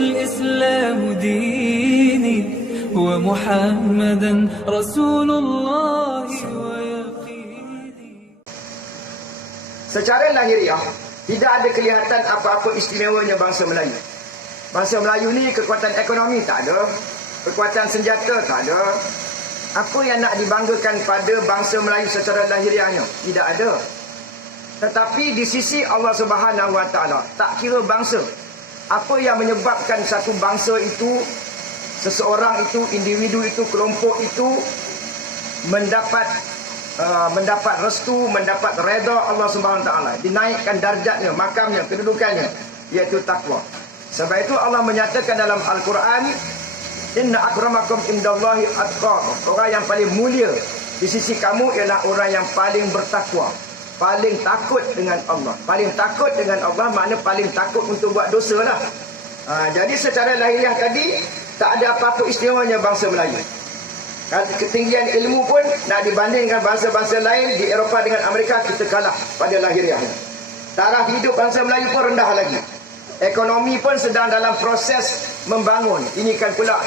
والإسلام ديني ومحمدا رسول الله ويقيني. Secara lahiriah tidak ada kelihatan apa-apa istimewanya bangsa Melayu. Bangsa Melayu ni kekuatan ekonomi tak ada, kekuatan senjata tak ada. Apa yang nak dibanggakan pada bangsa Melayu secara lahiriahnya? Tidak ada. Tetapi di sisi Allah Subhanahu Wa Taala, tak kira bangsa, apa yang menyebabkan satu bangsa itu, seseorang itu, individu itu, kelompok itu mendapat restu, mendapat redha Allah Subhanahu Wa Taala, dinaikkan darjatnya, makamnya, kedudukannya, iaitu takwa. Sebab itu Allah menyatakan dalam Al-Quran, inna akramakum indallahi atqakum. Orang yang paling mulia di sisi kamu ialah orang yang paling bertakwa, paling takut dengan Allah. Paling takut dengan Allah makna paling takut untuk buat dosa lah. Jadi secara lahiriah tadi tak ada apa-apa istimewanya bangsa Melayu. Ketinggian ilmu pun nak dibandingkan bangsa-bangsa lain di Eropah dengan Amerika, kita kalah pada lahiriahnya. Taraf hidup bangsa Melayu pun rendah lagi. Ekonomi pun sedang dalam proses membangun. Ini kan pula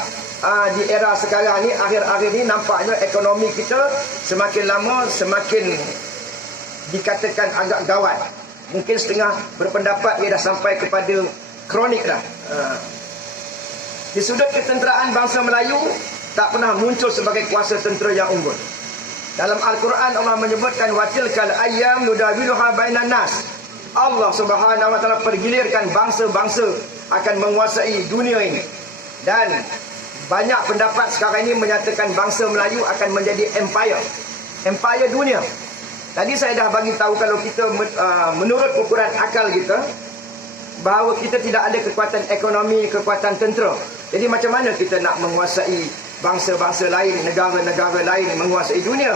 di era sekarang ni, akhir-akhir ni nampaknya ekonomi kita semakin lama semakin dikatakan agak gawat. Mungkin setengah berpendapat ia dah sampai kepada kronik dah. Di sudut ketenteraan, bangsa Melayu tak pernah muncul sebagai kuasa tentera yang unggul. Dalam Al-Quran Allah menyebutkan watilkal ayyam nudawiluha bainan nas. Allah Subhanahu Wa Taala pergilirkan bangsa-bangsa akan menguasai dunia ini. Dan banyak pendapat sekarang ini menyatakan bangsa Melayu akan menjadi empire dunia. Tadi saya dah bagi tahu, kalau kita menurut ukuran akal kita, bahawa kita tidak ada kekuatan ekonomi, kekuatan tentera. Jadi macam mana kita nak menguasai bangsa-bangsa lain, negara-negara lain, menguasai dunia?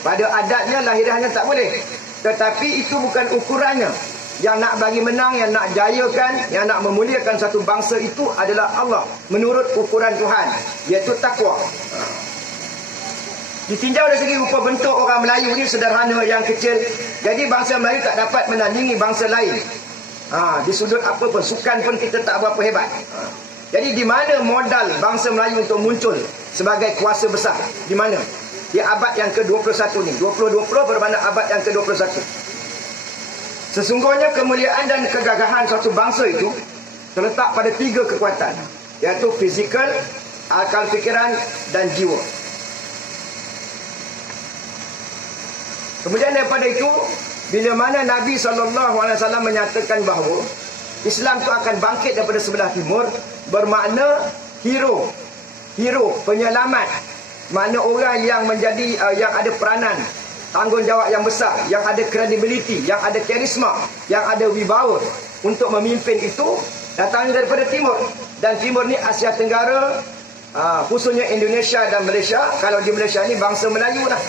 Pada adatnya, lahiriahnya tak boleh. Tetapi itu bukan ukurannya. Yang nak bagi menang, yang nak jayakan, yang nak memuliakan satu bangsa itu adalah Allah, menurut ukuran Tuhan, iaitu takwa. Ditinjau dari segi rupa bentuk orang Melayu ni sederhana, yang kecil. Jadi bangsa Melayu tak dapat menandingi bangsa lain. Di sudut apa pun, sukan pun kita tak berapa hebat. Jadi di mana modal bangsa Melayu untuk muncul sebagai kuasa besar? Di mana? Di abad yang ke-21 ni. 2020 bermakna abad yang ke-21. Sesungguhnya kemuliaan dan kegagahan suatu bangsa itu terletak pada 3 kekuatan, iaitu fizikal, akal fikiran dan jiwa. Kemudian daripada itu, bila mana Nabi SAW menyatakan bahawa Islam itu akan bangkit daripada sebelah timur, bermakna hero, penyelamat, makna orang yang menjadi yang ada peranan, tanggungjawab yang besar, yang ada kredibiliti, yang ada karisma, yang ada wibawa untuk memimpin itu datangnya daripada timur. Dan timur ni Asia Tenggara, khususnya Indonesia dan Malaysia. Kalau di Malaysia ni bangsa Melayu lah.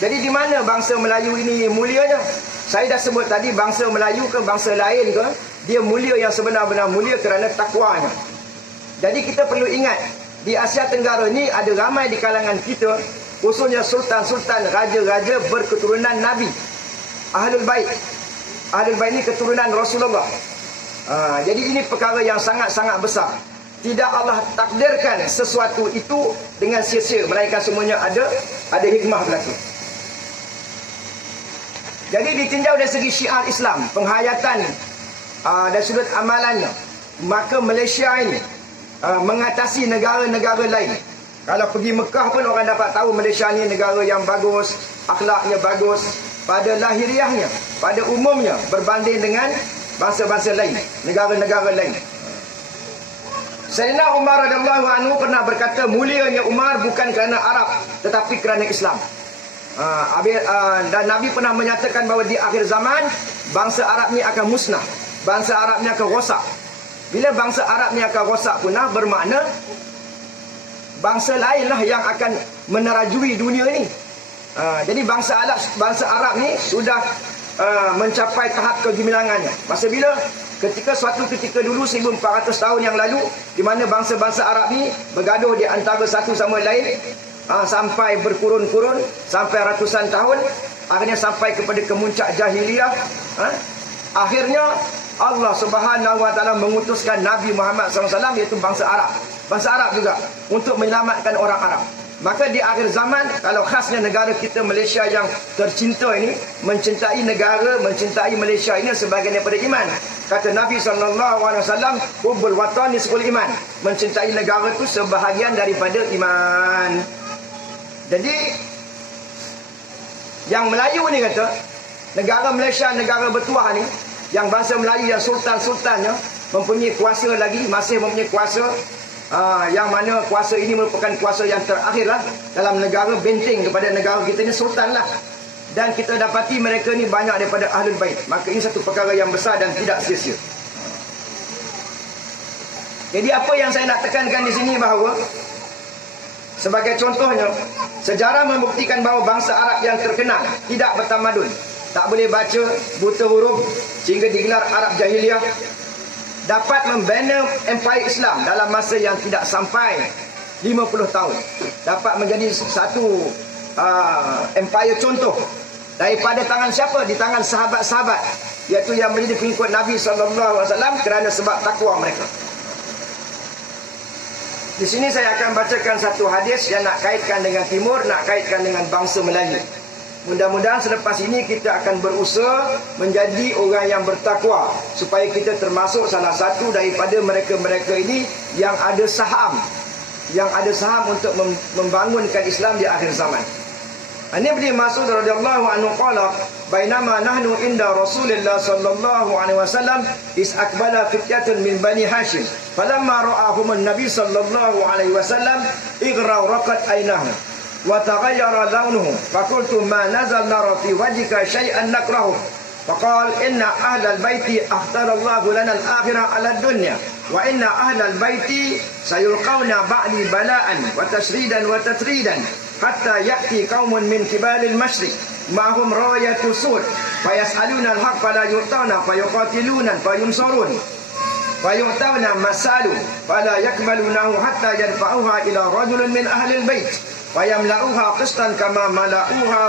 Jadi di mana bangsa Melayu ini mulianya? Saya dah sebut tadi, bangsa Melayu ke bangsa lain ke, dia mulia yang sebenar-benar mulia kerana takwanya. Jadi kita perlu ingat, di Asia Tenggara ni ada ramai di kalangan kita, khususnya sultan-sultan, raja-raja berketurunan Nabi, Ahlul Bait. Ahlul Bait ni keturunan Rasulullah. Jadi ini perkara yang sangat-sangat besar. Tidak Allah takdirkan sesuatu itu dengan sia-sia, melainkan semuanya ada hikmah berlaku. Jadi ditinjau dari segi syiar Islam, penghayatan dari sudut amalannya, maka Malaysia ini mengatasi negara-negara lain. Kalau pergi Mekah pun orang dapat tahu Malaysia ni negara yang bagus, akhlaknya bagus, pada lahiriahnya, pada umumnya berbanding dengan bangsa-bangsa lain, negara-negara lain. Sayyidina Umar radhiyallahu anhu pernah berkata, mulianya Umar bukan kerana Arab tetapi kerana Islam. Dan Nabi pernah menyatakan bahawa di akhir zaman bangsa Arab ni akan musnah, bangsa Arab ni akan rosak. Bila bangsa Arab ni akan rosak punah, bermakna bangsa lainlah yang akan menerajui dunia ini. Jadi bangsa Arab ni sudah mencapai tahap kegemilangannya. Masa bila? Suatu ketika dulu 1400 tahun yang lalu, di mana bangsa-bangsa Arab ni bergaduh di antara satu sama lain, sampai berkurun-kurun, sampai ratusan tahun, akhirnya sampai kepada kemuncak jahiliyah. Akhirnya Allah Subhanahu wa taala mengutuskan Nabi Muhammad SAW, iaitu bangsa Arab. Bangsa Arab juga untuk menyelamatkan orang Arab. Maka di akhir zaman, kalau khasnya negara kita Malaysia yang tercinta ini, mencintai negara, mencintai Malaysia ini sebagai daripada iman. Kata Nabi SAW, hubbul watan nisful iman. Mencintai negara itu sebahagian daripada iman. Jadi yang Melayu ni kata, negara Malaysia, negara bertuah ni, yang bangsa Melayu yang sultan-sultannya mempunyai kuasa lagi, masih mempunyai kuasa, yang mana kuasa ini merupakan kuasa yang terakhir lah dalam negara, benteng kepada negara kita ni sultan lah. Dan kita dapati mereka ni banyak daripada Ahlul Bait. Maka ini satu perkara yang besar dan tidak sia-sia. Jadi apa yang saya nak tekankan di sini bahawa, sebagai contohnya, sejarah membuktikan bahawa bangsa Arab yang terkenal tidak bertamadun, tak boleh baca, buta huruf, sehingga digelar Arab Jahiliyah, dapat membina empire Islam dalam masa yang tidak sampai 50 tahun. Dapat menjadi satu empire contoh. Daripada tangan siapa? Di tangan sahabat-sahabat, iaitu yang menjadi pengikut Nabi SAW kerana sebab takwa mereka. Di sini saya akan bacakan satu hadis yang nak kaitkan dengan timur, nak kaitkan dengan bangsa Melayu. Mudah-mudahan selepas ini kita akan berusaha menjadi orang yang bertakwa, supaya kita termasuk salah satu daripada mereka-mereka ini yang ada saham, untuk membangunkan Islam di akhir zaman. An Ibnu Mas'ud radhiyallahu anhu qala, bainama nahnu inda Rasulillah sallallahu alaihi wasallam is aqbala fityatun min Bani Hashim, falamma ra'ahum an-nabi sallallahu alaihi wasallam ighraw raqat aynahu wa taghayyara lawnuhu, faqultu ma nazal nara fi wajhika shay'an nakrahu, faqala inna ahlal baiti akhtara Allah lana al-akhirah 'ala ad-dunya wa inna ahlal baiti sayulqawna ba'di bala'an wa tashridan wa tatridan hatta ya'ti qaumun min kibalil masyriq ma'hum rayatu sud fayas'aluna al-haq fala yu'tana fayuqatiluna fayunsarun fayu'tawna masalu fala yakbalunahu hatta yadfa'uha ila rajulin min ahli al-bait fayamla'uha qistan kama mala'uha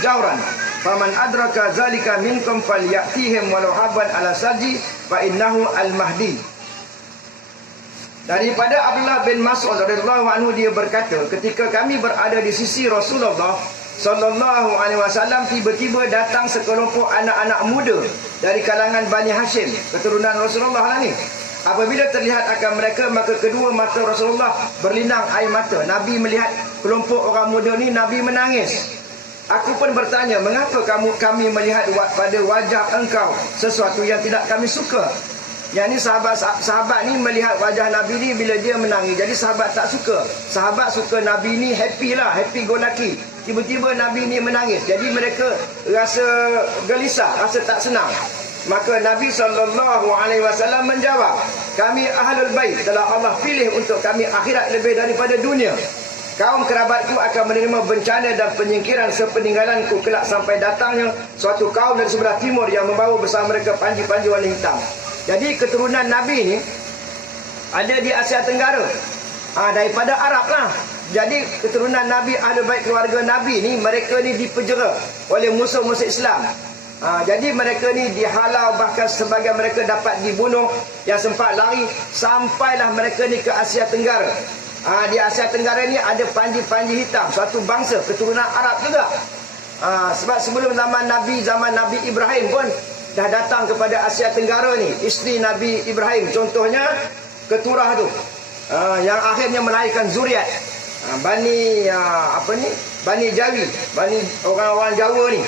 jawran faman adraka zalika minkum falyatihim walau habban ala salji fa innahu al-mahdi. Daripada Abdullah bin Mas'ud radhiyallahu anhu, dia berkata, ketika kami berada di sisi Rasulullah sallallahu alaihi wasallam, tiba-tiba datang sekelompok anak-anak muda dari kalangan Bani Hashim, keturunan Rasulullah lah ni. Apabila terlihat akan mereka, maka kedua mata Rasulullah berlinang air mata. Nabi melihat kelompok orang muda ni, Nabi menangis. Aku pun bertanya, mengapa kami melihat pada wajah engkau sesuatu yang tidak kami suka? Yang ni sahabat ni melihat wajah Nabi ni bila dia menangis. Jadi sahabat tak suka. Sahabat suka Nabi ni happy lah, happy go lucky. Tiba-tiba Nabi ni menangis. Jadi mereka rasa gelisah, rasa tak senang. Maka Nabi SAW menjawab, kami Ahlul Bait telah Allah pilih untuk kami akhirat lebih daripada dunia. Kaum kerabatku akan menerima bencana dan penyingkiran sepeninggalanku kelak sampai datangnya suatu kaum dari sebelah timur yang membawa bersama mereka panji-panji warna hitam. Jadi keturunan Nabi ni ada di Asia Tenggara, daripada Arab lah. Jadi keturunan Nabi, Ahlul Bait keluarga Nabi ni, mereka ni dipenjara oleh musuh-musuh Islam. Jadi mereka ni dihalau, bahkan sebagian mereka dapat dibunuh, yang sempat lari, sampailah mereka ni ke Asia Tenggara. Di Asia Tenggara ni ada panji-panji hitam, suatu bangsa keturunan Arab juga. Sebab sebelum zaman Nabi Ibrahim pun dah datang kepada Asia Tenggara ni isteri Nabi Ibrahim, contohnya keturah tu, yang akhirnya melahirkan zuriat Bani Bani Jawi, Bani orang-orang Jawa ni,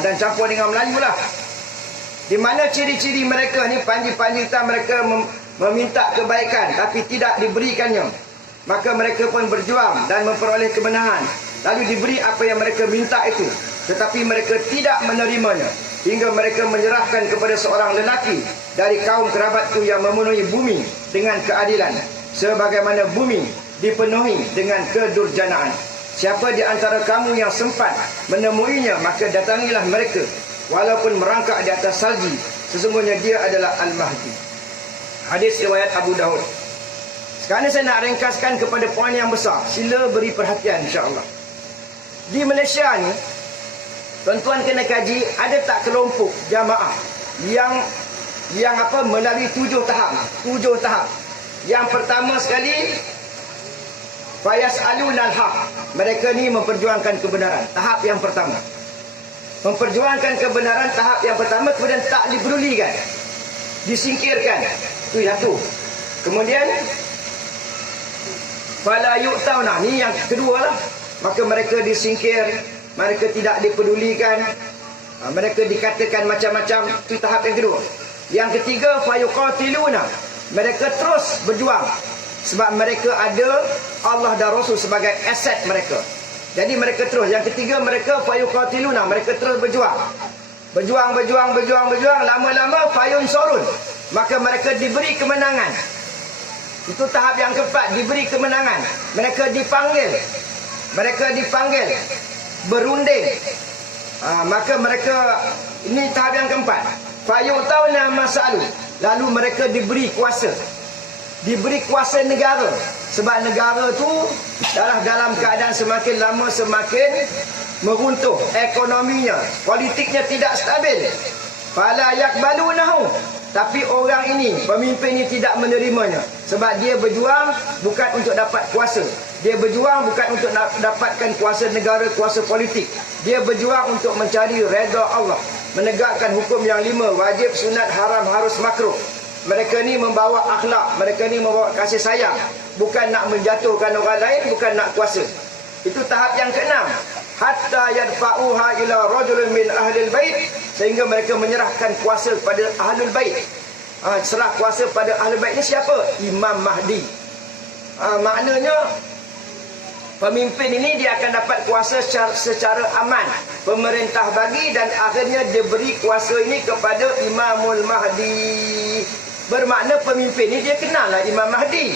dan campur dengan Melayu lah. Di mana ciri-ciri mereka ni, panji-panji hitam, mereka meminta kebaikan tapi tidak diberikannya. Maka mereka pun berjuang dan memperoleh kebenaran, lalu diberi apa yang mereka minta itu, tetapi mereka tidak menerimanya, hingga mereka menyerahkan kepada seorang lelaki dari kaum kerabatku yang memenuhi bumi dengan keadilan, sebagaimana bumi dipenuhi dengan kedurjanaan. Siapa di antara kamu yang sempat menemuinya, maka datangilah mereka, walaupun merangkak di atas salji, sesungguhnya dia adalah Al-Mahdi. Hadis riwayat Abu Daud. Sekarang saya nak ringkaskan kepada poin yang besar. Sila beri perhatian insya-Allah. Di Malaysia ni, tuan-tuan kena kaji, ada tak kelompok jamaah yang yang apa melalui 7 tahap. 7 tahap. Yang pertama sekali, fayas'alunal haq. Mereka ni memperjuangkan kebenaran. Tahap yang pertama. Memperjuangkan kebenaran tahap yang pertama, kemudian tak dipedulikan, disingkirkan. Itu satu. Kemudian fala yu'tauna, ni yang kedua lah. Maka mereka disingkir, mereka tidak dipedulikan, mereka dikatakan macam-macam. Itu tahap yang kedua. Yang ketiga, fayuqatiluna. Mereka terus berjuang sebab mereka ada Allah dan Rasul sebagai aset mereka. Jadi mereka terus. Yang ketiga, mereka fayuqatiluna, mereka terus berjuang. Berjuang. Lama-lama fayunsurun, maka mereka diberi kemenangan. Itu tahap yang keempat, diberi kemenangan. Mereka dipanggil, berunding. Maka mereka, ini tahap yang keempat. Fayu'tauna masalu, lalu mereka diberi kuasa. Diberi kuasa negara. Sebab negara tu dalam keadaan semakin lama semakin meruntuh, ekonominya, politiknya tidak stabil. Fala yakbalunahu, tapi orang ini, pemimpin ini tidak menerimanya. Sebab dia berjuang bukan untuk dapat kuasa. Dia berjuang bukan untuk dapatkan kuasa negara, kuasa politik. Dia berjuang untuk mencari redha Allah, menegakkan hukum yang 5, wajib, sunat, haram, harus, makruh. Mereka ni membawa akhlak, mereka ni membawa kasih sayang, bukan nak menjatuhkan orang lain, bukan nak kuasa. Itu tahap yang keenam. Hatta yadfa'uha ila rajulin min ahlil bait, sehingga mereka menyerahkan kuasa pada ahlul bait. Serah kuasa pada ahlul bait ni siapa? Imam Mahdi. Maknanya pemimpin ini dia akan dapat kuasa secara aman. Pemerintah bagi dan akhirnya dia beri kuasa ini kepada Imamul Mahdi. Bermakna pemimpin ini dia kenal lah Imam Mahdi.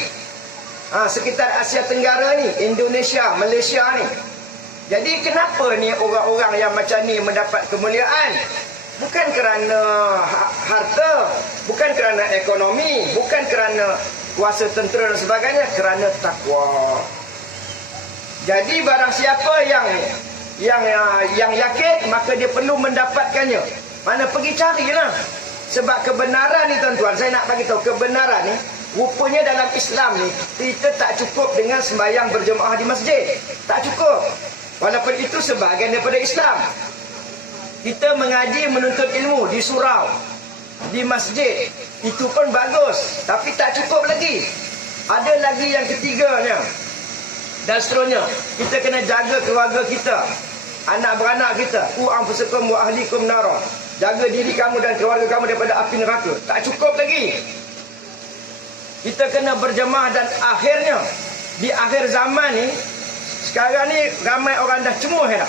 Sekitar Asia Tenggara ni, Indonesia, Malaysia ni. Jadi kenapa ni orang-orang yang macam ni mendapat kemuliaan? Bukan kerana harta, bukan kerana ekonomi, bukan kerana kuasa tentera dan sebagainya, kerana takwa. Jadi barang siapa yang yakin, maka dia perlu mendapatkannya. Mana pergi carilah. Sebab kebenaran ni tuan-tuan, saya nak bagi tahu kebenaran ni, rupanya dalam Islam ni kita tak cukup dengan sembahyang berjemaah di masjid. Tak cukup. Walaupun itu sebahagian daripada Islam. Kita mengaji, menuntut ilmu di surau, di masjid, itu pun bagus, tapi tak cukup lagi. Ada lagi yang ketiganya. Dan seterusnya, kita kena jaga keluarga kita, anak beranak kita. Qu anfusakum wa ahlikum nara. Jaga diri kamu dan keluarga kamu daripada api neraka. Tak cukup lagi. Kita kena berjemaah dan akhirnya di akhir zaman ni, sekarang ni ramai orang dah cemuh dah.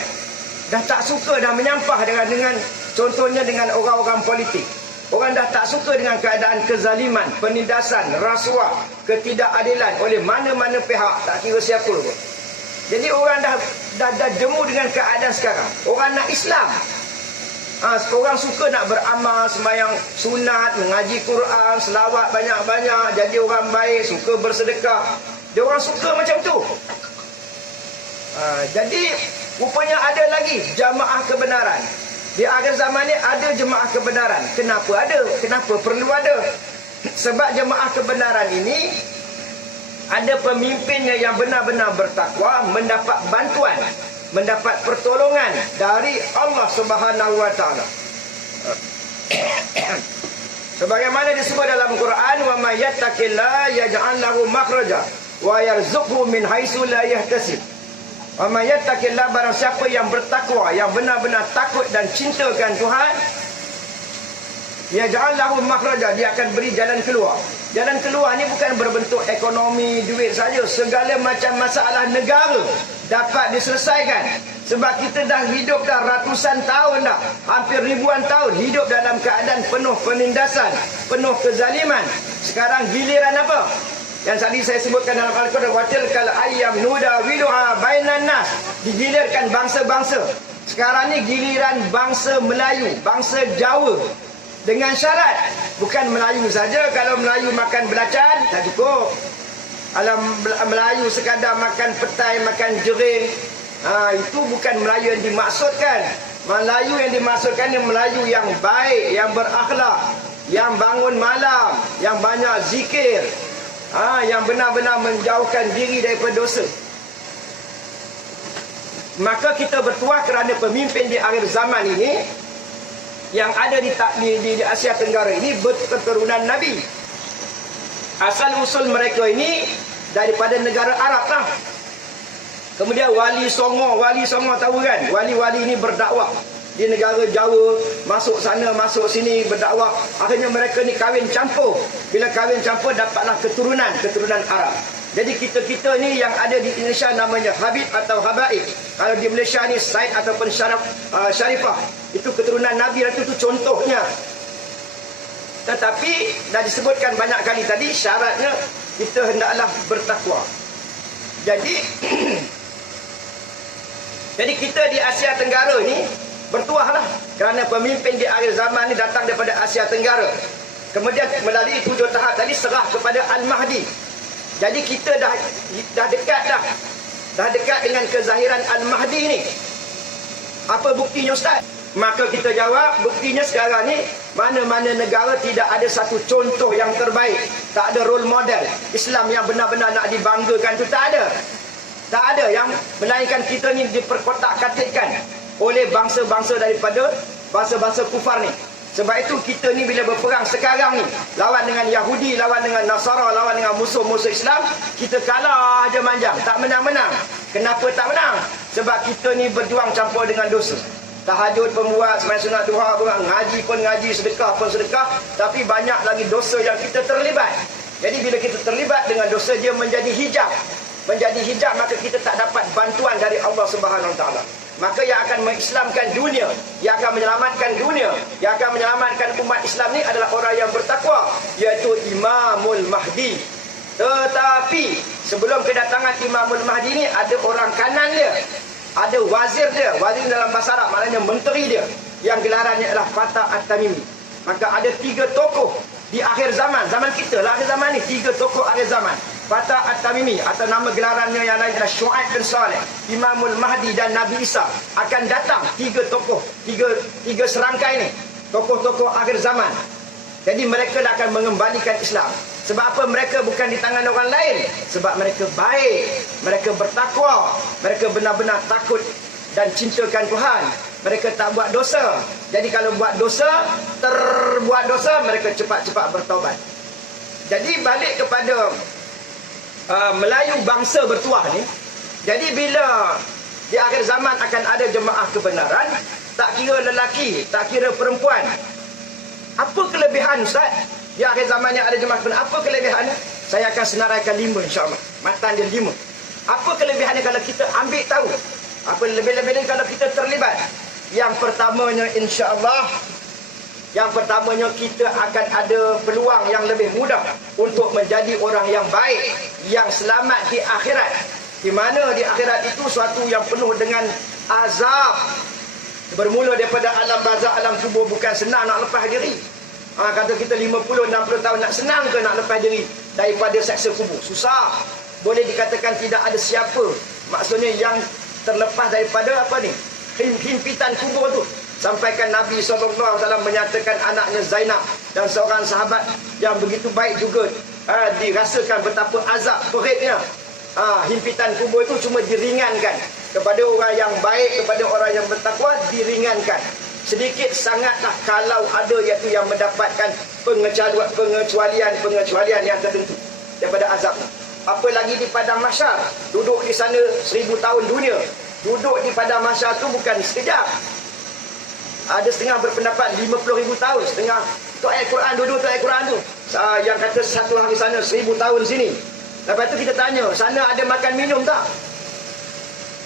Dah tak suka, dah menyampah dengan contohnya dengan orang-orang politik. Orang dah tak suka dengan keadaan kezaliman, penindasan, rasuah, ketidakadilan oleh mana-mana pihak, tak kira siapa pun. Jadi orang dah jemu dengan keadaan sekarang. Orang nak Islam. Orang suka nak beramal, sembahyang sunat, mengaji Quran, selawat banyak-banyak, jadi orang baik, suka bersedekah. Dia orang suka macam tu. Jadi rupanya ada lagi jamaah kebenaran. Di akhir zaman ni ada jemaah kebenaran. Kenapa ada? Kenapa perlu ada? Sebab jemaah kebenaran ini ada pemimpinnya yang benar-benar bertakwa, mendapat bantuan, mendapat pertolongan dari Allah Subhanahu wa taala. Sebagaimana disebut dalam Quran, wa may yattaqillaha yaj'al lahu makhraja wa yarzuqhu min haitsu la yahtasib. Wa may yattaqillaha, barang siapa yang bertakwa, yang benar-benar takut dan cintakan Tuhan, yaj'al lahu makhraja, dia akan beri jalan keluar. Jalan keluar ni bukan berbentuk ekonomi, duit saja. Segala macam masalah negara dapat diselesaikan. Sebab kita dah hidup dah ratusan tahun dah, hampir ribuan tahun hidup dalam keadaan penuh penindasan, penuh kezaliman. Sekarang giliran apa? Yang tadi saya sebutkan dalam Al-Quran, watilkal ayyam nudawiluha bainan nas, digilirkan bangsa-bangsa. Sekarang ni giliran bangsa Melayu, bangsa Jawa. Dengan syarat, bukan Melayu saja. Kalau Melayu makan belacan, tak cukup. Kalau Melayu sekadar makan petai, makan jering, itu bukan Melayu yang dimaksudkan. Melayu yang dimaksudkan ni Melayu yang baik, yang berakhlak, yang bangun malam, yang banyak zikir, yang benar-benar menjauhkan diri daripada dosa. Maka kita bertuah kerana pemimpin di akhir zaman ini yang ada di Asia Tenggara ini berketurunan Nabi. Asal usul mereka ini daripada negara Arab lah. Kemudian Wali Songo tahu kan? Wali-wali ini berdakwah di negara Jawa, masuk sana masuk sini berdakwah. Akhirnya mereka ni kahwin campur. Bila kahwin campur dapatlah keturunan Arab. Jadi kita ni yang ada di Indonesia namanya Habib atau Habaib. Kalau di Malaysia ni Said ataupun Syarifah. Itu keturunan Nabi, itu contohnya. Tetapi dah disebutkan banyak kali tadi, syaratnya kita hendaklah bertakwa. Jadi kita di Asia Tenggara ni bertuahlah kerana pemimpin di akhir zaman ni datang daripada Asia Tenggara. Kemudian melalui 7 tahap tadi serah kepada Al-Mahdi. Jadi kita dah dekat dengan kezahiran Al-Mahdi ni. Apa buktinya Ustaz? Maka kita jawab, buktinya sekarang ni mana-mana negara tidak ada satu contoh yang terbaik. Tak ada role model Islam yang benar-benar nak dibanggakan tu, tak ada. Tak ada, yang melainkan kita ni diperkotak-katikkan oleh bangsa-bangsa daripada bangsa-bangsa kufar ni. Sebab itu kita ni bila berperang sekarang ni, lawan dengan Yahudi, lawan dengan Nasara, lawan dengan musuh-musuh Islam, kita kalah aja manjang, tak menang-menang. Kenapa tak menang? Sebab kita ni berjuang campur dengan dosa. Tahajud pun buat, sembahyang sunat duha pun, ngaji pun ngaji, sedekah pun sedekah, tapi banyak lagi dosa yang kita terlibat. Jadi bila kita terlibat dengan dosa, dia menjadi hijab. Menjadi hijab, maka kita tak dapat bantuan dari Allah Subhanahu Wa Taala. Maka yang akan mengislamkan dunia, yang akan menyelamatkan dunia, yang akan menyelamatkan umat Islam ni adalah orang yang bertakwa, iaitu Imamul Mahdi. Tetapi sebelum kedatangan Imamul Mahdi ni ada orang kanan dia, ada wazir dia. Wazir dalam bahasa Arab maknanya menteri dia, yang gelarannya adalah Fatah At-Tamimi. Maka ada 3 tokoh di akhir zaman, zaman kita lah akhir zaman ni, 3 tokoh akhir zaman. Fatah At-Tamimi atau nama gelarannya yang lain adalah Syuaib bin Saleh, Imamul Mahdi dan Nabi Isa akan datang. 3 tokoh, tiga serangkai ni, tokoh-tokoh akhir zaman. Jadi mereka akan mengembalikan Islam. Sebab apa? Mereka bukan di tangan orang lain. Sebab mereka baik, mereka bertakwa, mereka benar-benar takut dan cintakan Tuhan. Mereka tak buat dosa. Jadi kalau buat dosa, terbuat dosa, mereka cepat-cepat bertaubat. Jadi balik kepada Melayu bangsa bertuah ni. Jadi bila di akhir zaman akan ada jemaah kebenaran, tak kira lelaki, tak kira perempuan. Apa kelebihan Ustaz? Di akhir zaman yang ada jemaah kebenaran, apa kelebihannya? Saya akan senaraikan 5 insya-Allah. Matan dia 5. Apa kelebihannya kalau kita ambil tahu? Apa lebih-lebihnya kalau kita terlibat? Yang pertamanya insya-Allah, yang pertamanya kita akan ada peluang yang lebih mudah untuk menjadi orang yang baik, yang selamat di akhirat. Di mana di akhirat itu suatu yang penuh dengan azab. Bermula daripada alam barzakh, alam kubur, bukan senang nak lepas diri. Kata kita 50-60 tahun, nak senang ke nak lepas diri daripada seksa kubur? Susah. Boleh dikatakan tidak ada siapa, maksudnya yang terlepas daripada apa ni, himpitan kubur tu. Sampaikan Nabi SAW menyatakan anaknya Zainab dan seorang sahabat yang begitu baik juga dirasakan betapa azab peritnya. Himpitan kubur itu cuma diringankan. Kepada orang yang baik, kepada orang yang bertakwa, diringankan. Sedikit sangatlah kalau ada iaitu yang mendapatkan pengecualian yang tertentu daripada azab. Apalagi di padang mahsyar, duduk di sana 1000 tahun dunia. Duduk di padang mahsyar tu bukan sekejap. Ada setengah berpendapat 50,000 tahun. Setengah tu ayat Quran, duduk tu ayat Quran tu. Yang kata 1 hari sana 1000 tahun sini. Lepas tu kita tanya, sana ada makan minum tak?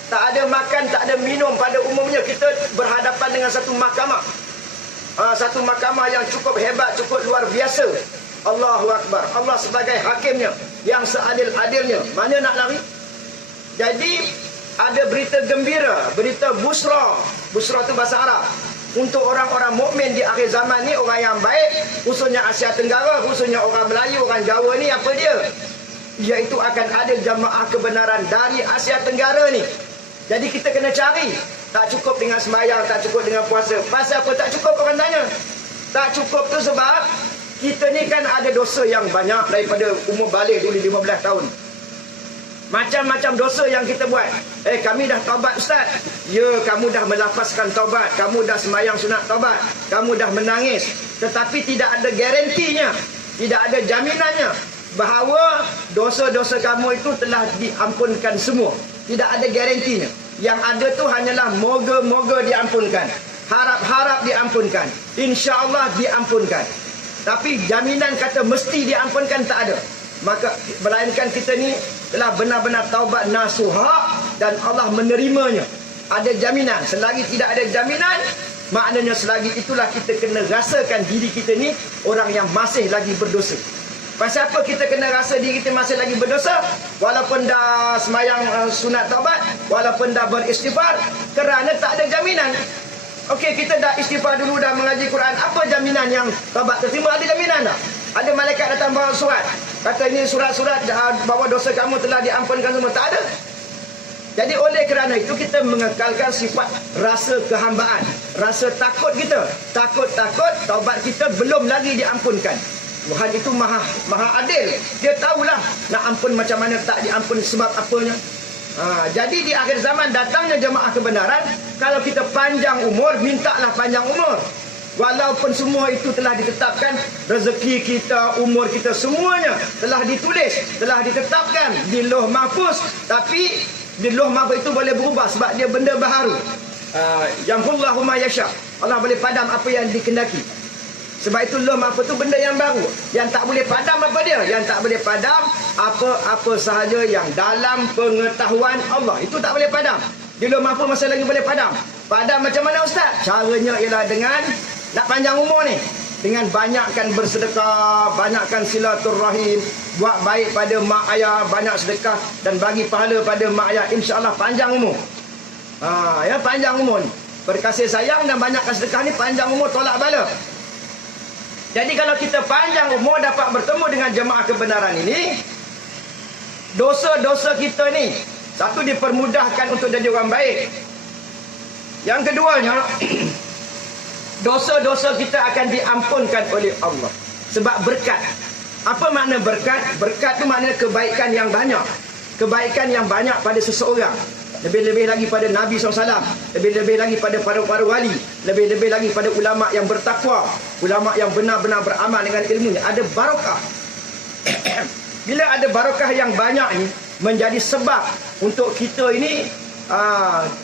Tak ada makan, tak ada minum. Pada umumnya kita berhadapan dengan satu mahkamah. Satu mahkamah yang cukup hebat, cukup luar biasa. Allahu Akbar. Allah sebagai hakimnya yang seadil-adilnya. Mana nak lari? Jadi ada berita gembira, berita busra. Busra tu bahasa Arab. Untuk orang-orang mukmin di akhir zaman ni, orang yang baik, khususnya Asia Tenggara, khususnya orang Melayu, orang Jawa ni, apa dia? Iaitu akan ada jamaah kebenaran dari Asia Tenggara ni. Jadi kita kena cari. Tak cukup dengan sembahyang, tak cukup dengan puasa. Pasal apa tak cukup, orang tanya? Tak cukup tu sebab Kita ni kan ada dosa yang banyak daripada umur balik dulu 15 tahun. Macam-macam dosa yang kita buat. Kami dah taubat Ustaz. Ya, kamu dah melafazkan taubat. Kamu dah semayang sunat taubat. Kamu dah menangis. Tetapi tidak ada garantinya. Tidak ada jaminannya bahawa dosa-dosa kamu itu telah diampunkan semua. Tidak ada garantinya. Yang ada tu hanyalah moga-moga diampunkan. Harap-harap diampunkan. InsyaAllah diampunkan. Tapi jaminan kata mesti diampunkan tak ada. Maka melainkan kita ni telah benar-benar taubat nasuha dan Allah menerimanya. Ada jaminan. Selagi tidak ada jaminan, maknanya selagi itulah kita kena rasakan diri kita ni orang yang masih lagi berdosa. Pasal apa kita kena rasa diri kita masih lagi berdosa? Walaupun dah semayang sunat taubat, walaupun dah beristighfar, kerana tak ada jaminan. Okey, kita dah istighfar dulu, dah mengaji Quran. Apa jaminan yang taubat terima? Ada jaminan tak? Ada malaikat datang bawa surat. Kata ini surat-surat bahawa dosa kamu telah diampunkan semua. Tak ada. Jadi oleh kerana itu kita mengekalkan sifat rasa kehambaan. Rasa takut kita. Takut-takut taubat kita belum lagi diampunkan. Tuhan itu maha adil. Dia tahulah nak ampun macam mana, tak diampun sebab apanya. Jadi di akhir zaman datangnya jemaah kebenaran. Kalau kita panjang umur, mintalah panjang umur. Walaupun semua itu telah ditetapkan, rezeki kita, umur kita, semuanya telah ditulis, telah ditetapkan di Lauh Mahfuz. Tapi di Lauh Mahfuz itu boleh berubah sebab dia benda baharu. Yamhullahu ma yasha. Allah boleh padam apa yang dikehendaki. Sebab itu Lauh Mahfuz itu benda yang baru. Yang tak boleh padam apa dia? Yang tak boleh padam apa-apa sahaja yang dalam pengetahuan Allah. Itu tak boleh padam. Di Lauh Mahfuz masih lagi boleh padam. Padam macam mana Ustaz? Caranya ialah dengan nak panjang umur ni, dengan banyakkan bersedekah, banyakkan silaturahim, buat baik pada mak ayah, banyak sedekah dan bagi pahala pada mak ayah, insya-Allah panjang umur. Panjang umur ni. Berkasih sayang dan banyakkan sedekah ni panjang umur, tolak bala. Jadi kalau kita panjang umur dapat bertemu dengan jemaah kebenaran ini, dosa-dosa kita ni satu dipermudahkan untuk jadi orang baik. Yang keduanya, dosa-dosa kita akan diampunkan oleh Allah. Sebab berkat. Apa makna berkat? Berkat tu makna kebaikan yang banyak. Kebaikan yang banyak pada seseorang. Lebih-lebih lagi pada Nabi SAW. Lebih-lebih lagi pada para wali. Lebih-lebih lagi pada ulama' yang bertakwa. Ulama' yang benar-benar beramal dengan ilmunya. Ada barakah. Bila ada barakah yang banyak ni, menjadi sebab untuk kita ini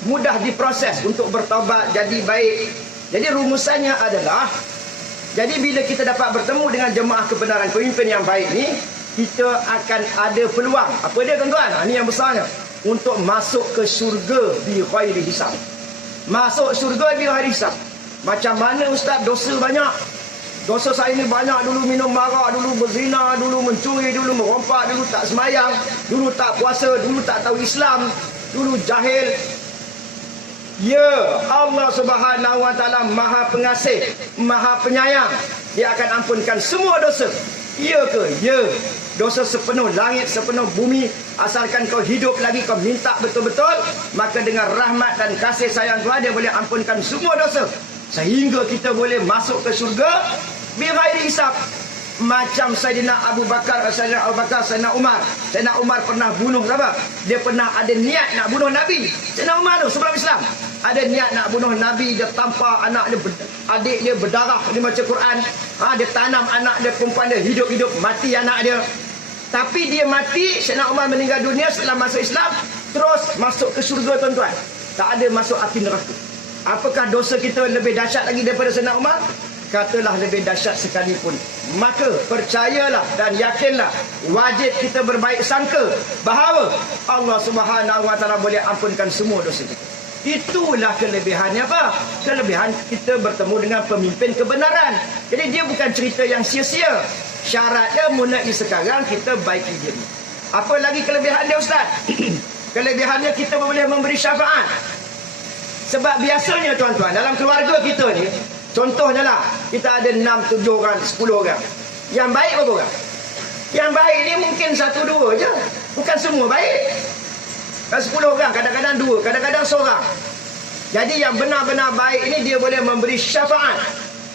mudah diproses untuk bertaubat, jadi baik. Jadi rumusannya adalah, jadi bila kita dapat bertemu dengan jemaah kebenaran, pemimpin yang baik ni, kita akan ada peluang. Apa dia tuan-tuan? Ini yang besarnya. Untuk masuk ke syurga bi ghairi hisab. Masuk syurga bi ghairi hisab. Macam mana Ustaz? Dosa banyak. Dosa saya ni banyak. Dulu minum marak, dulu berzina, dulu mencuri, dulu merompak, dulu tak semayang, dulu tak puasa, dulu tak tahu Islam, dulu jahil. Ya, Allah Subhanahu wa taala Maha Pengasih, Maha Penyayang. Dia akan ampunkan semua dosa. Ya ke? Ya. Dosa sepenuh langit, sepenuh bumi, asalkan kau hidup lagi, kau minta betul-betul, maka dengan rahmat dan kasih sayang Tuhan, dia boleh ampunkan semua dosa. Sehingga kita boleh masuk ke syurga bi ghairi hisab. Macam Sayyidina Abu Bakar, Sayyidina Umar. Sayyidina Umar pernah bunuh siapa? Dia pernah ada niat nak bunuh Nabi. Sayyidina Umar tu sebelum Islam ada niat nak bunuh Nabi. Dia tampar anak dia, adik dia berdarah. Dia baca Quran. Dia tanam anak dia perempuan dia, hidup-hidup, mati anak dia. Tapi dia mati, Sayyidina Umar meninggal dunia setelah masuk Islam, terus masuk ke syurga tuan-tuan. Tak ada masuk api neraka. Apakah dosa kita lebih dahsyat lagi daripada Sayyidina Umar? Katalah lebih dahsyat sekalipun. Maka percayalah dan yakinlah, wajib kita berbaik sangka bahawa Allah Subhanahu wa taala boleh ampunkan semua dosa kita. Itulah kelebihannya apa? Kelebihan kita bertemu dengan pemimpin kebenaran. Jadi dia bukan cerita yang sia-sia. Syaratnya mulai sekarang kita baiki diri. Apa lagi kelebihan dia Ustaz? Kelebihannya kita boleh memberi syafaat. Sebab biasanya tuan-tuan, dalam keluarga kita ni, contohnya lah, kita ada 6, 7 orang, 10 orang. Yang baik berapa orang? Yang baik ni mungkin 1, 2 je. Bukan semua baik. Kan 10 orang, kadang-kadang 2, kadang-kadang seorang. Jadi yang benar-benar baik ini dia boleh memberi syafaat.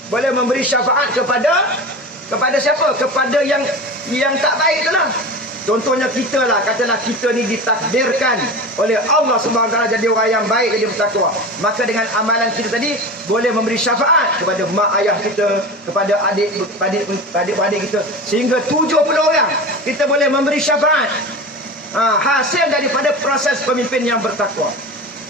Boleh memberi syafaat kepada Kepada siapa? Kepada yang tak baik itulah. Contohnya kita lah, katalah kita ni ditakdirkan oleh Allah SWT jadi orang yang baik, jadi bertakwa. Maka dengan amalan kita tadi boleh memberi syafaat kepada mak ayah kita, kepada adik-adik kita, sehingga 70 orang kita boleh memberi syafaat. Hasil daripada proses pemimpin yang bertakwa.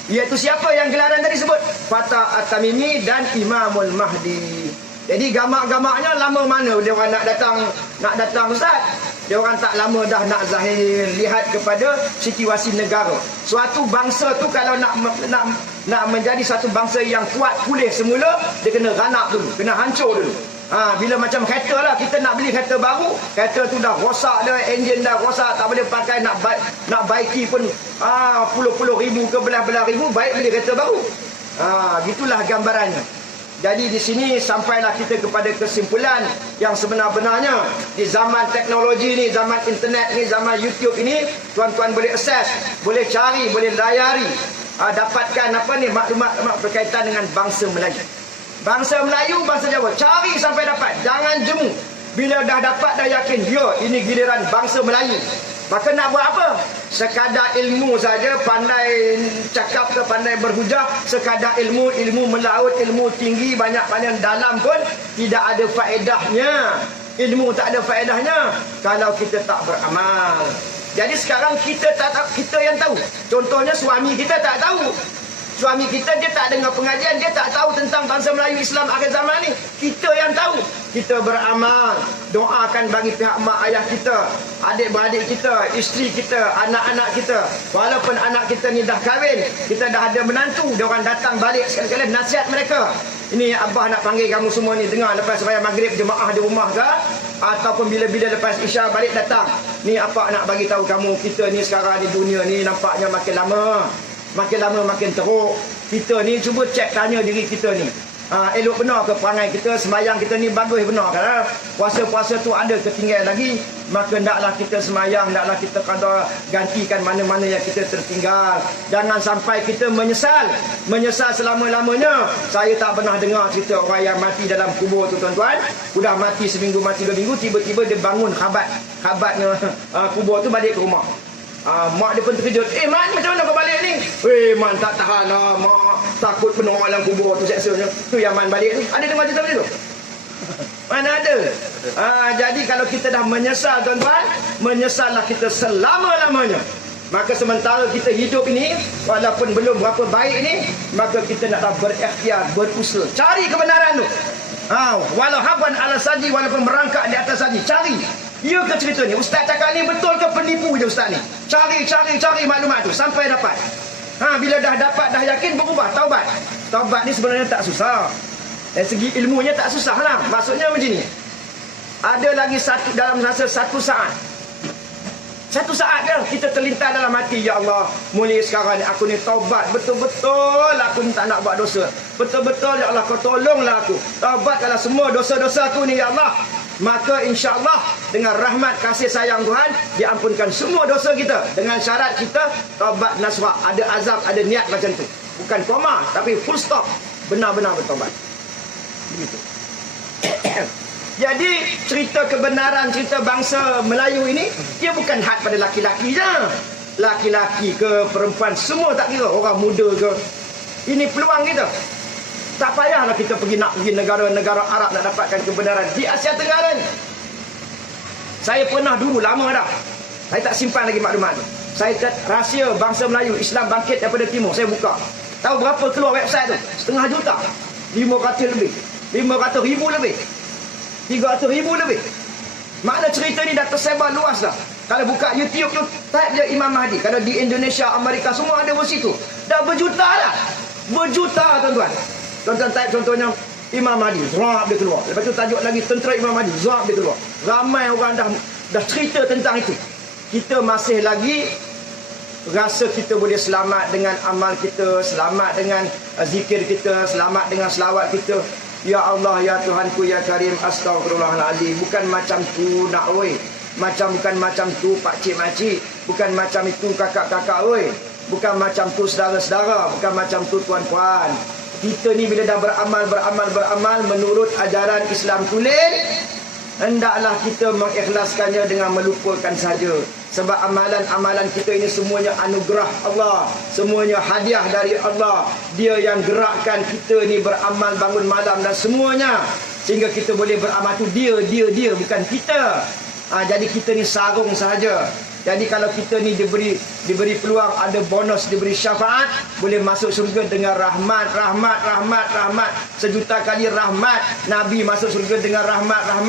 Iaitu siapa yang gelaran tadi sebut? Fatah At-Tamimi dan Imamul Mahdi. Jadi gamak-gamaknya lama mana dia orang nak datang Ustaz? Dia orang tak lama dah nak zahir lihat kepada situasi negara. Suatu bangsa tu kalau nak menjadi satu bangsa yang kuat pulih semula, dia kena ranak dulu, kena hancur dulu. Bila macam kereta lah, kita nak beli kereta baru, kereta tu dah rosak dah, enjin dah rosak, tak boleh pakai, nak baiki pun puluh-puluh ribu ke belah-belah ribu, baik beli kereta baru. Gitulah gambarannya. Jadi di sini sampailah kita kepada kesimpulan yang sebenar-benarnya di zaman teknologi ni, zaman internet ni, zaman YouTube ini, tuan-tuan boleh akses, boleh cari, boleh layari, dapatkan maklumat berkaitan dengan bangsa Melayu. Bangsa Melayu, bangsa Jawa, cari sampai dapat, jangan jemu. Bila dah dapat, dah yakin, ya ini giliran bangsa Melayu. Maka nak buat apa? Sekadar ilmu saja, pandai cakap ke pandai berhujah, sekadar ilmu melaut, ilmu tinggi, banyak pandai dalam pun tidak ada faedahnya. Ilmu tak ada faedahnya kalau kita tak beramal. Jadi sekarang kita yang tahu. Contohnya suami kita tak tahu. Suami kita dia tak dengar pengajian, dia tak tahu tentang bangsa Melayu Islam akhir zaman ni. Kita yang tahu. Kita beramal, doakan bagi pihak mak ayah kita, adik-beradik kita, isteri kita, anak-anak kita. Walaupun anak kita ni dah kahwin, kita dah ada menantu, dia orang datang balik sekali-kali nasihat mereka. Ini abah nak panggil kamu semua ni, dengar lepas sembahyang maghrib jemaah di rumah ke, ataupun bila-bila lepas isya balik datang. Ni apa nak bagi tahu kamu, kita ni sekarang di dunia ni nampaknya makin lama makin teruk. Kita ni cuba cek tanya diri kita ni. Elok benar ke perangai kita, sembahyang kita ni bagus benar kan? Puasa-puasa tu ada ketinggalan lagi, maka hendaklah kita sembahyang, hendaklah kita qada gantikan mana-mana yang kita tertinggal. Jangan sampai kita menyesal selama-lamanya. Saya tak pernah dengar cerita orang yang mati dalam kubur tu tuan-tuan. Sudah mati seminggu, mati 2 minggu, tiba-tiba dia bangun khabatnya kubur tu balik ke rumah. Mak dia pun terkejut. Man, macam mana kau balik ni? Man, tak tahan lah. Mak takut penuh dalam kubur tu seksanya. Tu yang Man balik ni. Ada dengar cerita macam tu? Mana ada? Jadi kalau kita dah menyesal tuan-tuan, menyesallah kita selama-lamanya. Maka sementara kita hidup ini, walaupun belum berapa baik ni, maka kita nak berikhtiar, berusaha. Cari kebenaran tu. Walau haban ala saji, walaupun merangkak di atas saji. Cari. Ya ke cerita ni? Ustaz cakap ni betul ke penipu je ustaz ni? Cari maklumat tu sampai dapat. Bila dah dapat, dah yakin, berubah, taubat. Taubat ni sebenarnya tak susah. Dari segi ilmunya tak susah lah. Maksudnya macam ni. Ada lagi dalam masa 1 saat. 1 saat kan kita terlintas dalam hati, ya Allah, mulai sekarang ni aku ni taubat betul-betul, aku ni tak nak buat dosa. Betul-betul ya Allah, kau tolonglah aku. Taubatkanlah semua dosa-dosa aku ni ya Allah. Maka insya-Allah dengan rahmat kasih sayang Tuhan diampunkan semua dosa kita, dengan syarat kita taubat nasuha, ada azam, ada niat macam tu. Bukan koma tapi full stop, benar-benar bertaubat. Begitu. Jadi cerita kebenaran, cerita bangsa Melayu ini, dia bukan had pada laki-laki je. Laki-laki ke perempuan, semua tak kira, orang muda ke. Ini peluang kita. Tak payahlah kita pergi negara-negara Arab nak dapatkan kebenaran. Di Asia Tenggara ni, saya pernah dulu, lama dah, saya tak simpan lagi maklumat tu. Saya rahsia bangsa Melayu Islam bangkit daripada timur, saya buka. Tahu berapa keluar website tu? 500 juta, 500 lebih, 500,000 lebih, 300,000 lebih. Makna cerita ni dah tersebar luas dah. Kalau buka YouTube tu, type je Imam Mahdi. Kalau di Indonesia, Amerika, semua ada versi tu. Dah berjuta dah. Berjuta tuan-tuan. Tuan-tuan type contohnya Imam Mahdi, zrab dia keluar. Lepas tu tajuk lagi tentera Imam Mahdi, zrab dia keluar. Ramai orang dah cerita tentang itu. Kita masih lagi rasa kita boleh selamat dengan amal kita, selamat dengan zikir kita, selamat dengan selawat kita. Ya Allah, ya Tuhanku, ya Karim, astagfirullahaladzim. Bukan macam tu nak oi. Bukan macam tu pakcik-makcik. Bukan macam itu kakak-kakak oi. Bukan macam tu saudara-saudara. Bukan macam tu tuan-puan. Kita ni bila dah beramal menurut ajaran Islam tulen, hendaklah kita mengikhlaskannya dengan melupakan saja. Sebab amalan-amalan kita ini semuanya anugerah Allah, semuanya hadiah dari Allah. Dia yang gerakkan kita ni beramal bangun malam dan semuanya, sehingga kita boleh beramal tu dia, bukan kita. Jadi kita ni sarung sahaja. Jadi kalau kita ni diberi peluang, ada bonus, diberi syafaat, boleh masuk surga dengan rahmat. Sejuta kali rahmat. Nabi masuk surga dengan rahmat.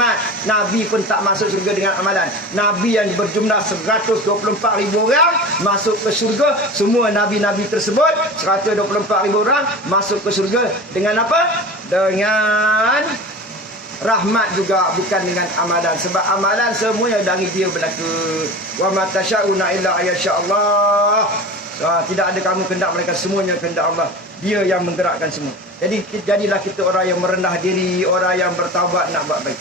Nabi pun tak masuk surga dengan amalan. Nabi yang berjumlah 124,000 orang masuk ke surga. Semua nabi-nabi tersebut 124,000 orang masuk ke surga dengan apa? Dengan rahmat juga, bukan dengan amalan. Sebab amalan semuanya dari dia berlaku. Wa ma tasyauna illa ayyashallah. Tidak ada kamu kehendak, mereka semuanya kehendak Allah. Dia yang menggerakkan semua. Jadi jadilah kita orang yang merendah diri, orang yang bertaubat nak buat baik.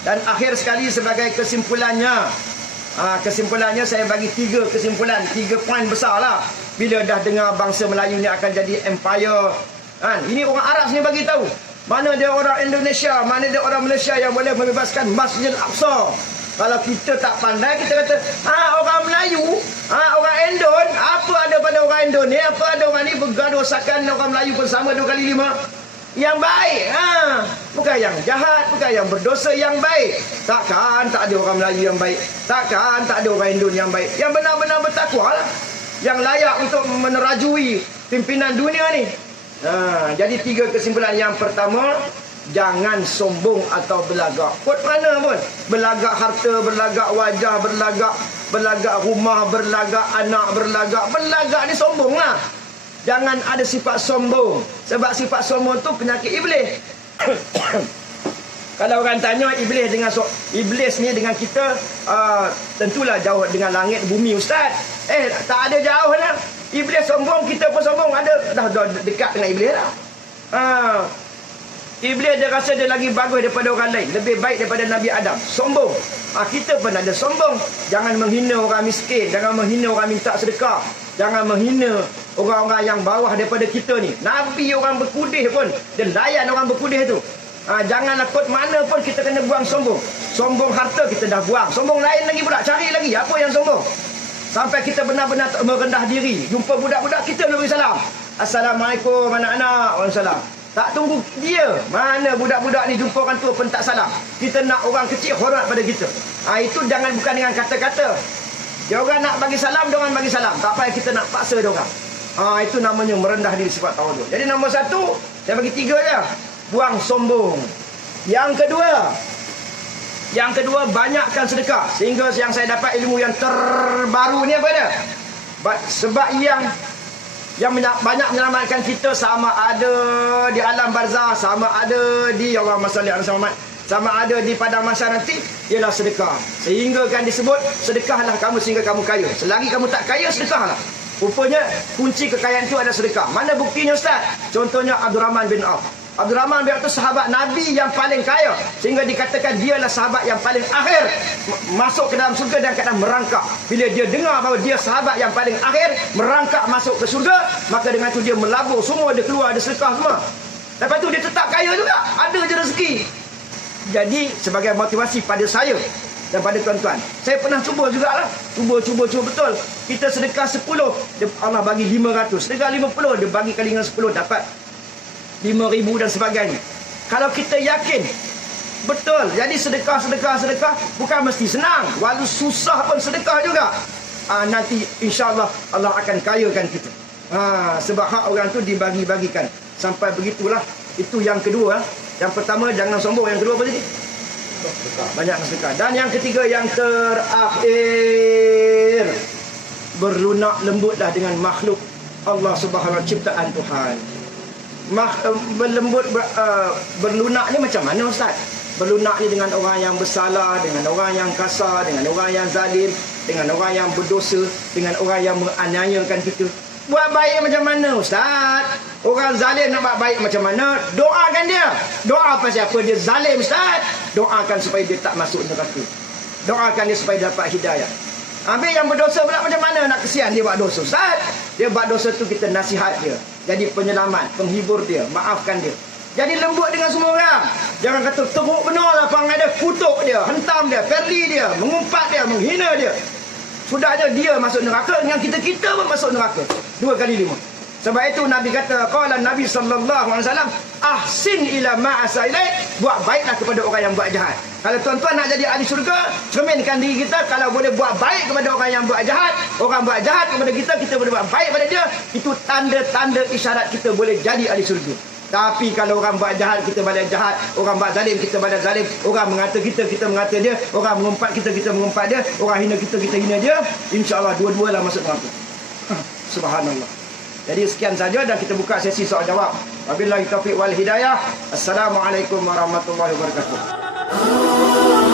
Dan akhir sekali sebagai kesimpulannya, saya bagi 3 kesimpulan, 3 poin besar lah. Bila dah dengar bangsa Melayu ni akan jadi empire, ini orang Arab sini bagi tahu. Mana dia orang Indonesia, mana dia orang Malaysia yang boleh membebaskan Masjid Al-Aqsa. Kalau kita tak pandai, kita kata, orang Melayu, orang Indon, apa ada pada orang Indon ni, apa ada orang ni bergaduh sakan orang Melayu pun sama 2 kali 5. Yang baik, bukan yang jahat, bukan yang berdosa, yang baik. Takkan tak ada orang Melayu yang baik, takkan tak ada orang Indon yang baik, yang benar-benar bertakwa lah, yang layak untuk menerajui pimpinan dunia ni. Jadi 3 kesimpulan. Yang pertama, jangan sombong atau berlagak. Kot mana pun, berlagak harta, berlagak wajah, berlagak rumah, berlagak anak, berlagak ni sombong lah. Jangan ada sifat sombong. Sebab sifat sombong tu penyakit iblis. Kalau orang tanya iblis ni dengan kita, tentulah jauh dengan langit bumi, ustaz. Tak ada jauh lah. Iblis sombong, kita pun sombong. Dah dekat dengan iblis lah. Iblis dia rasa dia lagi bagus daripada orang lain, lebih baik daripada Nabi Adam. Sombong. Kita pun ada sombong. Jangan menghina orang miskin, jangan menghina orang minta sedekah, jangan menghina orang-orang yang bawah daripada kita ni. Nabi orang berkudih pun dia layan orang berkudih tu. Janganlah kot mana pun kita kena buang sombong. Sombong harta kita dah buang, sombong lain lagi pula, cari lagi apa yang sombong. Sampai kita benar-benar merendah diri. Jumpa budak-budak, kita beri salam. Assalamualaikum anak-anak. Waalaikumsalam. Tak tunggu dia. Mana budak-budak ni jumpa orang tua pun tak salam. Kita nak orang kecil hormat pada kita. Itu jangan, bukan dengan kata-kata. Dia orang nak bagi salam, dia orang bagi salam. Tak payah kita nak paksa dia orang. Itu namanya merendah diri, sifat tawaduk. Jadi nombor 1, saya bagi 3 je. Buang sombong. Yang kedua, banyakkan sedekah. Sehingga yang saya dapat ilmu yang terbaru ni apa dia? Sebab yang banyak menyelamatkan kita, sama ada di alam barzah, sama ada di Allahumma salli ala Muhammad, sama ada di padang mahsyar nanti, ialah sedekah. Sehingga kan disebut, sedekahlah kamu sehingga kamu kaya. Selagi kamu tak kaya, sedekahlah. Rupanya kunci kekayaan itu ada sedekah. Mana buktinya, ustaz? Contohnya Abdurrahman bin Auf. Abdurrahman bin Auf itu sahabat Nabi yang paling kaya, sehingga dikatakan dialah sahabat yang paling akhir masuk ke dalam surga dan keadaan merangkak. Bila dia dengar bahawa dia sahabat yang paling akhir merangkak masuk ke surga, maka dengan itu dia melabur semua, dia keluar, dia sedekah semua. Lepas tu dia tetap kaya juga, ada je rezeki. Jadi sebagai motivasi pada saya dan pada tuan-tuan, saya pernah cuba jugalah. Cuba betul. Kita sedekah 10, Allah bagi 500. Sedekah 50, dia bagi kali dengan 10, dapat 5,000 dan sebagainya. Kalau kita yakin betul, jadi sedekah bukan mesti senang. Walau susah pun sedekah juga. Nanti insya-Allah Allah akan kayakan kita. Sebab hak orang tu dibagi-bagikan. Sampai begitulah. Itu yang kedua. Yang pertama, jangan sombong. Yang kedua apa tadi? Banyak sedekah. Dan yang ketiga, yang terakhir, berlunak lembutlah dengan makhluk Allah Subhanahu wa taala, ciptaan Tuhan. Berlunak ni macam mana, ustaz? Berlunak ni dengan orang yang bersalah, dengan orang yang kasar, dengan orang yang zalim, dengan orang yang berdosa, dengan orang yang menganiayakan kita. Buat baik macam mana, ustaz? Orang zalim nak buat baik macam mana? Doakan dia. Doa pasal apa dia zalim, ustaz? Doakan supaya dia tak masuk neraka. Doakan dia supaya dapat hidayah. Habis yang berdosa pula macam mana nak kesian dia buat dosa, ustaz? Dia buat dosa tu, kita nasihat dia. Jadi penyelamat, penghibur dia, maafkan dia. Jadi lembut dengan semua orang. Jangan kata teruk benar lah perangai dia, kutuk dia, hentam dia, perli dia, mengumpat dia, menghina dia. Sudahnya dia masuk neraka dengan kita pun masuk neraka. 2 kali 5. Sebab itu Nabi kata, qala Nabi sallallahu alaihi wasallam, ahsin ila ma asailai, buat baiklah kepada orang yang buat jahat. Kalau tuan-tuan nak jadi ahli syurga, cerminkan diri kita, kalau boleh buat baik kepada orang yang buat jahat, orang buat jahat kepada kita boleh buat baik kepada dia, itu tanda-tanda isyarat kita boleh jadi ahli syurga. Tapi kalau orang buat jahat, kita balas jahat. Orang buat zalim, kita balas zalim. Orang mengata kita mengata dia. Orang mengumpat kita mengumpat dia. Orang hina kita hina dia. InsyaAllah dua-dualah masuk neraka. Subhanallah. Jadi sekian saja dan kita buka sesi soal jawab. Wabillahi taufiq wal hidayah. Assalamualaikum warahmatullahi wabarakatuh.